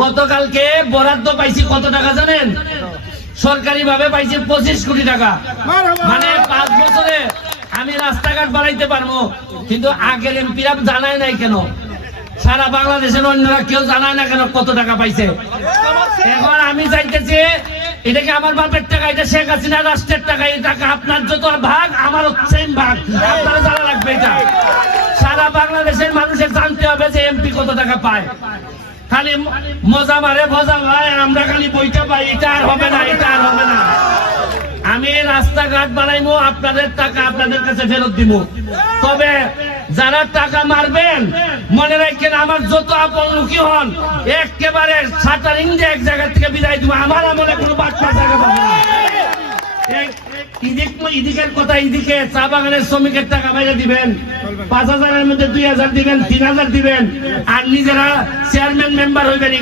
গতকালকে বরাদ্দ পাইছি কত টাকা জানেন? সরকারি ভাবে পাইছি 25 কোটি টাকা। মানে 5 বছরে আমি রাস্তাঘাট বানাইতে পারবো, কিন্তু আগের এমপিরা জানায় নাই কেন? সারা বাংলাদেশের অন্যরা কেউ জানায় না কেন কত টাকা পাইছে? এখন আমি চাইতেছি এটা কি আমার বাপের টাকা? এটা শেখ হাসিনা রাষ্ট্রের টাকা। এই টাকা আপনার যত ভাগ আমার সেম ভাগ, আপনারা জানা লাগবে। এটা সারা বাংলাদেশের মানুষের জানতে হবে যে এমপি কত টাকা পায়। খালি মজা মারে মজা ভাই, আমরা খালি বইটা পাই, এটা আর হবে না, এটা আর হবে না। আমি রাস্তাঘাট বানাইবো, আপনাদের টাকা আপনাদের কাছে ফেরত দিব। তবে যারা টাকা মারবেন মনে রাখেন, আমার যত আপন লোকই হন একেবারে শাটারিং দিয়ে এক জায়গা থেকে বিদায় দিব। আমার আমলে কোনো বাচ্চা জায়গা পাবে না। ইদিকের কথা, ইদিকে চা বাগানের শ্রমিকের টাকা বাইরে দিবেন, 5,000-এর মধ্যে 2,000 দিবেন, 3,000 দিবেন, আর নিজেরা চেয়ারম্যান মেম্বার হইবেন।